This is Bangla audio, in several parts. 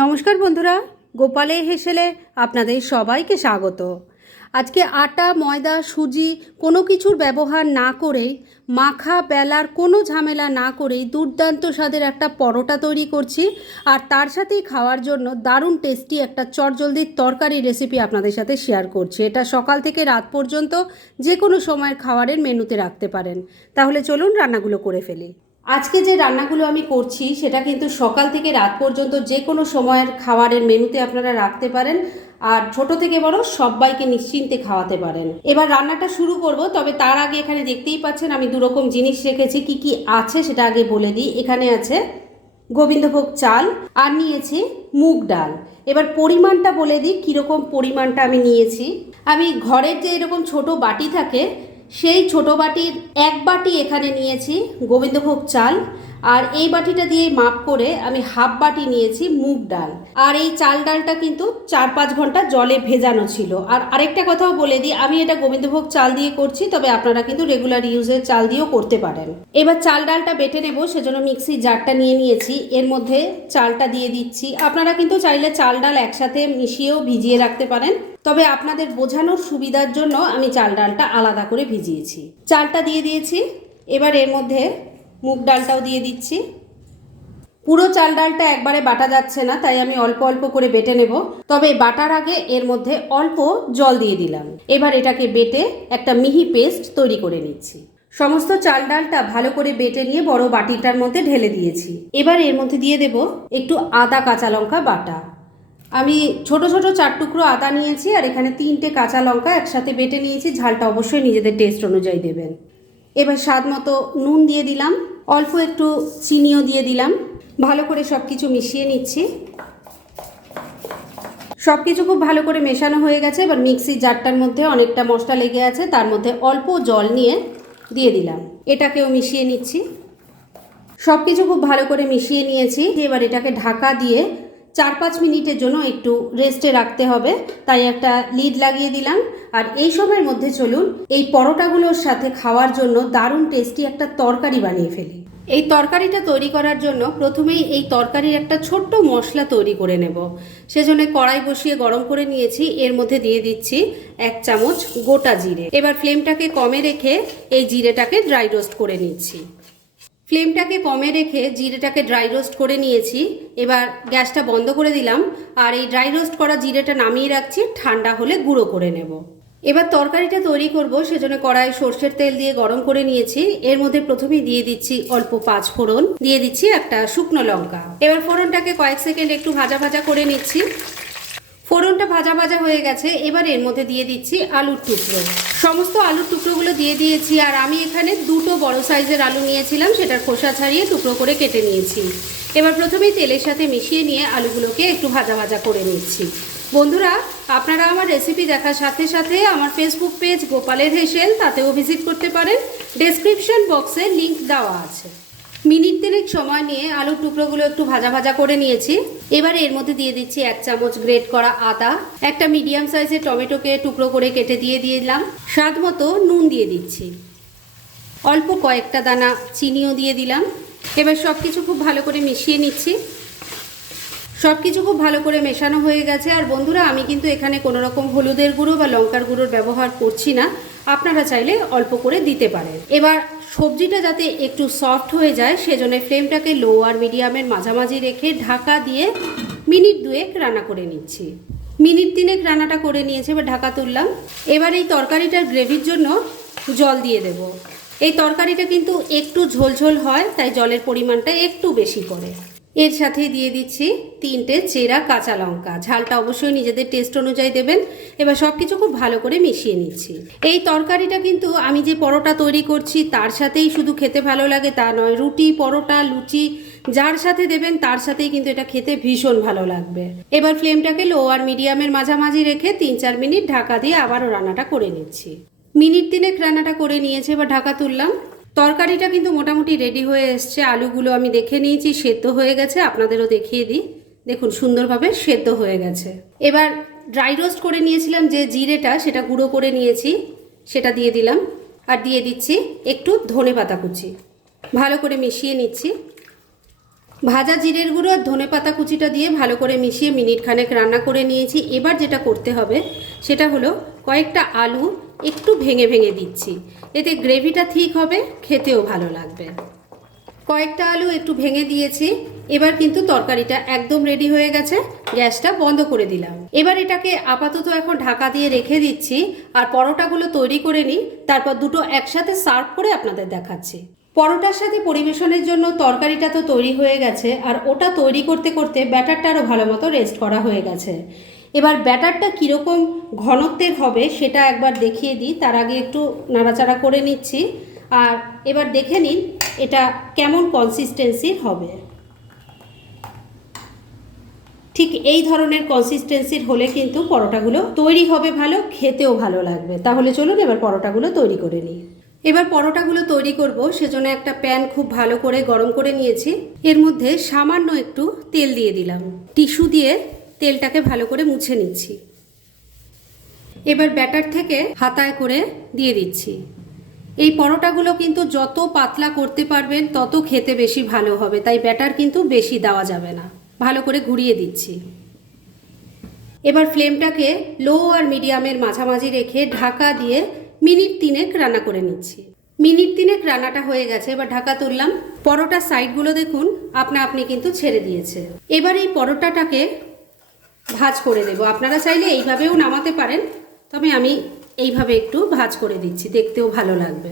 নমস্কার বন্ধুরা, গোপালে হেসেলে আপনাদের সবাইকে স্বাগত। আজকে আটা, ময়দা, সুজি কোনো কিছুর ব্যবহার না করেই, মাখা, বেলার কোনো ঝামেলা না করেই দুর্দান্ত স্বাদের একটা পরোটা তৈরি করছি আর তার সাথেই খাওয়ার জন্য দারুণ টেস্টি একটা চটজলদির তরকারি রেসিপি আপনাদের সাথে শেয়ার করছি। এটা সকাল থেকে রাত পর্যন্ত যে কোনো সময়ের খাবারের মেনুতে রাখতে পারেন। তাহলে চলুন রান্নাগুলো করে ফেলি। আজকে যে রান্নাগুলো আমি করছি, সেটা কিন্তু সকাল থেকে রাত পর্যন্ত যে কোনো সময়ের খাবারের মেনুতে আপনারা রাখতে পারেন আর ছোট থেকে বড় সবাইকে নিশ্চিন্তে খাওয়াতে পারেন। এবার রান্নাটা শুরু করব, তবে তার আগে এখানে দেখতেই পাচ্ছেন আমি দুরকম জিনিস রেখেছি, কি কি আছে সেটা আগে বলে দিই। এখানে আছে গোবিন্দভোগ চাল আর নিয়েছি মুগ ডাল। এবার পরিমাণটা বলে দিই, কীরকম পরিমাণটা আমি নিয়েছি। আমি ঘরের যে এরকম ছোট বাটি থাকে সেই ছোট বাটির এক বাটি এখানে নিয়েছি গোবিন্দভোগ চাল। আর এই বাটিটা দিয়ে মাপ করে আমি হাফ বাটি নিয়েছি মুগ ডাল। আর এই চাল ডালটা কিন্তু চার পাঁচ ঘণ্টা জলে ভেজানো ছিল। আর আরেকটা কথাও বলে দিই, আমি এটা গোবিন্দভোগ চাল দিয়ে করছি, তবে আপনারা কিন্তু রেগুলার ইউজের চাল দিয়েও করতে পারেন। এবার চাল ডালটা বেটে নেব, সেজন্য মিক্সি জারটা নিয়ে নিয়েছি। এর মধ্যে চালটা দিয়ে দিচ্ছি। আপনারা কিন্তু চাইলে চাল ডাল একসাথে মিশিয়েও ভিজিয়ে রাখতে পারেন। তবে আপনাদের বোঝানোর সুবিধার জন্য আমি চাল ডালটা আলাদা করে ভিজিয়েছি। চালটা দিয়ে দিয়েছি। এবার এর মধ্যে মুগ ডালটাও দিয়ে দিচ্ছি। পুরো চাল ডালটা একবারে বাটা যাচ্ছে না, তাই আমি অল্প অল্প করে বেটে নেব। তবে বাটার আগে এর মধ্যে অল্প জল দিয়ে দিলাম। এবার এটাকে বেটে একটা মিহি পেস্ট তৈরি করে নিচ্ছি। সমস্ত চাল ডালটা ভালো করে বেটে নিয়ে বড় বাটিটার মধ্যে ঢেলে দিয়েছি। এবার এর মধ্যে দিয়ে দেব একটু আদা কাঁচা লঙ্কা বাটা। আমি ছোট ছোট চার টুকরো আদা নিয়েছি আর এখানে তিনটে কাঁচা লঙ্কা একসাথে বেটে নিয়েছি, ঝালটা অবশ্যই নিজেদের টেস্ট অনুযায়ী দেবেন। এবার স্বাদ মতো নুন দিয়ে দিলাম, অল্প একটু চিনিও দিয়ে দিলাম। ভালো করে সব কিছু মিশিয়ে নিচ্ছি। সব কিছু খুব ভালো করে মেশানো হয়ে গেছে, এবার মিক্সি জারটার মধ্যে অনেকটা মশলা লেগে আছে, তার মধ্যে অল্প জল নিয়ে দিয়ে দিলাম। এটাকেও মিশিয়ে নিচ্ছি। সব কিছু খুব ভালো করে মিশিয়ে নিয়েছি, এবার এটাকে ঢাকা দিয়ে চার পাঁচ মিনিটের জন্য একটু রেস্টে রাখতে হবে। তাই একটা লিড লাগিয়ে দিলাম। আর এই সময়ের মধ্যে চলুন, এই পরোটাগুলোর সাথে খাওয়ার জন্য দারুণ টেস্টি একটা তরকারি বানিয়ে ফেলি। এই তরকারিটা তৈরি করার জন্য প্রথমেই এই তরকারির একটা ছোট্ট মশলা তৈরি করে নেব। সেজন্য কড়াই বসিয়ে গরম করে নিয়েছি। এর মধ্যে দিয়ে দিচ্ছি এক চামচ গোটা জিরে। এবার ফ্লেমটাকে কমে রেখে এই জিরেটাকে ড্রাই রোস্ট করে নিচ্ছি। ফ্লেমটাকে কমে রেখে জিরেটাকে ড্রাই রোস্ট করে নিয়েছি। এবার গ্যাসটা বন্ধ করে দিলাম। আর এই ড্রাই রোস্ট করা জিরেটা নামিয়ে রাখছি, ঠান্ডা হলে গুঁড়ো করে নেব। এবার তরকারিটা তৈরি করব, সেজন্য কড়াই সর্ষের তেল দিয়ে গরম করে নিয়েছি। এর মধ্যে প্রথমেই দিয়ে দিচ্ছি অল্প পাঁচ ফোড়ন, দিয়ে দিচ্ছি একটা শুকনো লঙ্কা। এবার ফোড়নটাকে কয়েক সেকেন্ড একটু ভাজা ভাজা করে নিচ্ছি। ফোড়নটা ভাজা ভাজা হয়ে গেছে, এবার এর মধ্যে দিয়ে দিচ্ছি আলুর টুকরো। সমস্ত আলুর টুকরোগুলো দিয়ে দিয়েছি, আর আমি এখানে দুটো বড় সাইজের আলু নিয়েছিলাম, সেটার খোসা ছাড়িয়ে টুকরো করে কেটে নিয়েছি। এবার প্রথমেই তেলের সাথে মিশিয়ে নিয়ে আলুগুলোকে একটু ভাজা ভাজা করে নিচ্ছি। বন্ধুরা, আপনারা আমার রেসিপি দেখার সাথে সাথে আমার ফেসবুক পেজ গোপালের হেসেল, তাতেও ভিজিট করতে পারেন। ডেসক্রিপশন বক্সে লিংক দেওয়া আছে। মিনিট তিনেক সময় নিয়ে আলুর টুকরোগুলো একটু ভাজা ভাজা করে নিয়েছি। এবার এর মধ্যে দিয়ে দিচ্ছি এক চামচ গ্রেট করা আদা। একটা মিডিয়াম সাইজের টমেটোকে টুকরো করে কেটে দিয়ে দিলাম। স্বাদ মতো নুন দিয়ে দিচ্ছি। অল্প কয়েকটা দানা চিনিও দিয়ে দিলাম। এবার সব কিছু খুব ভালো করে মিশিয়ে নিচ্ছি। সব কিছু খুব ভালো করে মেশানো হয়ে গেছে। আর বন্ধুরা, আমি কিন্তু এখানে কোনো রকম হলুদের গুঁড়ো বা লঙ্কার গুঁড়োর ব্যবহার করছি না। আপনারা চাইলে অল্প করে দিতে পারেন। এবার সবজিটা যাতে একটু সফট হয়ে যায়, সেজন্য ফ্লেমটাকে লো আর মিডিয়ামের মাঝামাঝি রেখে ঢাকা দিয়ে মিনিট দুয়েক রান্না করে নিচ্ছি। মিনিট তিনেক রান্নাটা করে নিয়েছি, এবার ঢাকা তুললাম। এবার এই তরকারিটার গ্রেভির জন্য জল দিয়ে দেব। এই তরকারিটা কিন্তু একটু ঝোলঝোল হয়, তাই জলের পরিমাণটা একটু বেশি করে এর সাথে দিয়ে দিচ্ছি তিনটে চেরা কাঁচা লঙ্কা। ঝালটা অবশ্যই নিজেদের টেস্ট অনুযায়ী দেবেন। এবার সব কিছু খুব ভালো করে মিশিয়ে নিচ্ছি। এই তরকারিটা কিন্তু আমি যে পরোটা তৈরি করছি, তার সাথেই শুধু খেতে ভালো লাগে তা নয়, রুটি, পরোটা, লুচি, যার সাথে দেবেন তার সাথেই কিন্তু এটা খেতে ভীষণ ভালো লাগবে। এবার ফ্লেমটাকে লো আর মিডিয়ামের মাঝামাঝি রেখে তিন চার মিনিট ঢাকা দিয়ে আবারও রান্নাটা করে নিচ্ছি। মিনিট তিনেক রান্নাটা করে নিয়েছে, এবার ঢাকা তুললাম। তরকারিটা কিন্তু মোটামুটি রেডি হয়ে এসছে। আলুগুলো আমি দেখে নিয়েছি, সেদ্ধ হয়ে গেছে। আপনাদেরও দেখিয়ে দিই। দেখুন, সুন্দরভাবে সেদ্ধ হয়ে গেছে। এবার ড্রাই রোস্ট করে নিয়েছিলাম যে জিরেটা, সেটা গুঁড়ো করে নিয়েছি, সেটা দিয়ে দিলাম। আর দিয়ে দিচ্ছি একটু ধনে পাতা কুচি। ভালো করে মিশিয়ে নিচ্ছি। ভাজা জিরের গুঁড়ো আর ধনে পাতা কুচিটা দিয়ে ভালো করে মিশিয়ে মিনিট খানেক রান্না করে নিয়েছি। এবার যেটা করতে হবে সেটা হলো কয়েকটা আলু একটু ভেঙে ভেঙে দিচ্ছি। এতে গ্রেভিটা ঠিক হবে, খেতেও ভালো লাগবে। কয়েকটা আলু একটু ভেঙে দিয়েছি, এবার কিন্তু তরকারিটা একদম রেডি হয়ে গেছে, গ্যাসটা বন্ধ করে দিলাম। এবার এটাকে আপাতত এখন ঢাকা দিয়ে রেখে দিচ্ছি, আর পরোটাগুলো তৈরি করে নিই, তারপর দুটো একসাথে সার্ভ করে আপনাদের দেখাচ্ছি। পরোটার সাথে পরিবেশনের জন্য তরকারিটা তো তৈরি হয়ে গেছে, আর ওটা তৈরি করতে করতে ব্যাটারটা আরও ভালো মতো রেস্ট করা হয়ে গেছে। এবার ব্যাটারটা কীরকম ঘনত্বের হবে সেটা একবার দেখিয়ে দিই। তার আগে একটু নাড়াচাড়া করে নিচ্ছি। আর এবার দেখে নিন এটা কেমন কনসিস্টেন্সির হবে। ঠিক এই ধরনের কনসিস্টেন্সির হলে কিন্তু পরোটাগুলো তৈরি হবে ভালো, খেতেও ভালো লাগবে। তাহলে চলুন এবার পরোটাগুলো তৈরি করে নিই। এবার পরোটাগুলো তৈরি করব, সেজন্য একটা প্যান খুব ভালো করে গরম করে নিয়েছি। এর মধ্যে সামান্য একটু তেল দিয়ে দিলাম। টিস্যু দিয়ে তেলটাকে ভালো করে মুছে নিচ্ছি। এবার ব্যাটার থেকে হাতায় করে দিয়ে দিচ্ছি। এই পরোটাগুলো কিন্তু যত পাতলা করতে পারবেন, তত খেতে বেশি ভালো হবে, তাই ব্যাটার কিন্তু বেশি দেওয়া যাবে না। ভালো করে ঘুরিয়ে দিচ্ছি। এবার ফ্লেমটাকে লো আর মিডিয়ামের মাঝামাঝি রেখে ঢাকা দিয়ে মিনিট তিনেক রান্না করে নিচ্ছি। মিনিট তিনেক রান্নাটা হয়ে গেছে, এবার ঢাকা তুললাম। পরোটার সাইডগুলো দেখুন, আপনা আপনি কিন্তু ছেড়ে দিয়েছে। এবার এই পরোটাটাকে ভাজ করে দেব। আপনারা চাইলে এইভাবেও নামাতে পারেন, তবে আমি এইভাবে একটু ভাজ করে দিচ্ছি, দেখতেও ভালো লাগবে।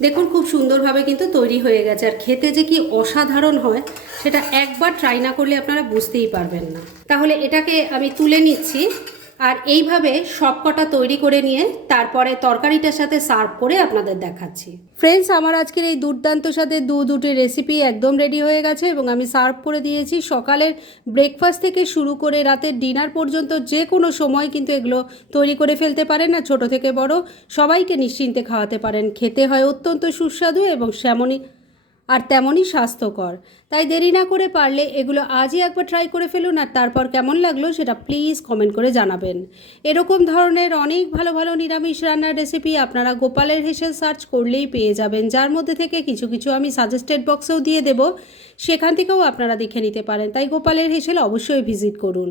দেখুন, খুব সুন্দরভাবে কিন্তু তৈরি হয়ে গেছে। আর খেতে যে কি অসাধারণ হয়, সেটা একবার ট্রাই না করলে আপনারা বুঝতেই পারবেন না। তাহলে এটাকে আমি তুলে নিচ্ছি। আর এইভাবে সবকটা তৈরি করে নিয়ে তারপরে তরকারিটার সাথে সার্ভ করে আপনাদের দেখাচ্ছি। ফ্রেন্ডস আমার আজকের এই দুর্দান্ত সাথে দু দুটি রেসিপি একদম রেডি হয়ে গেছে এবং আমি সার্ভ করে দিয়েছি। সকালের ব্রেকফাস্ট থেকে শুরু করে রাতের ডিনার পর্যন্ত যে কোনো সময় কিন্তু এগুলো তৈরি করে ফেলতে পারেন না ছোট থেকে বড় সবাইকে নিশ্চিন্তে খাওয়াতে পারেন। খেতে হয় অত্যন্ত সুস্বাদু এবং সেমনই আর তেমনই স্বাস্থ্যকর। তাই দেরি না করে পারলে এগুলো আজই একবার ট্রাই করে ফেলুন আর তারপর কেমন লাগল সেটা প্লিজ কমেন্ট করে জানাবেন। এরকম ধরনের অনেক ভালো ভালো নিরামিষ রান্নার রেসিপি আপনারা গোপালের হেসেল সার্চ করলেই পেয়ে যাবেন, যার মধ্যে থেকে কিছু কিছু আমি সাজেস্টেড বক্সেও দিয়ে দেব। সেখান থেকেও আপনারা দেখে নিতে পারেন, তাই গোপালের হেসেল অবশ্যই ভিজিট করুন।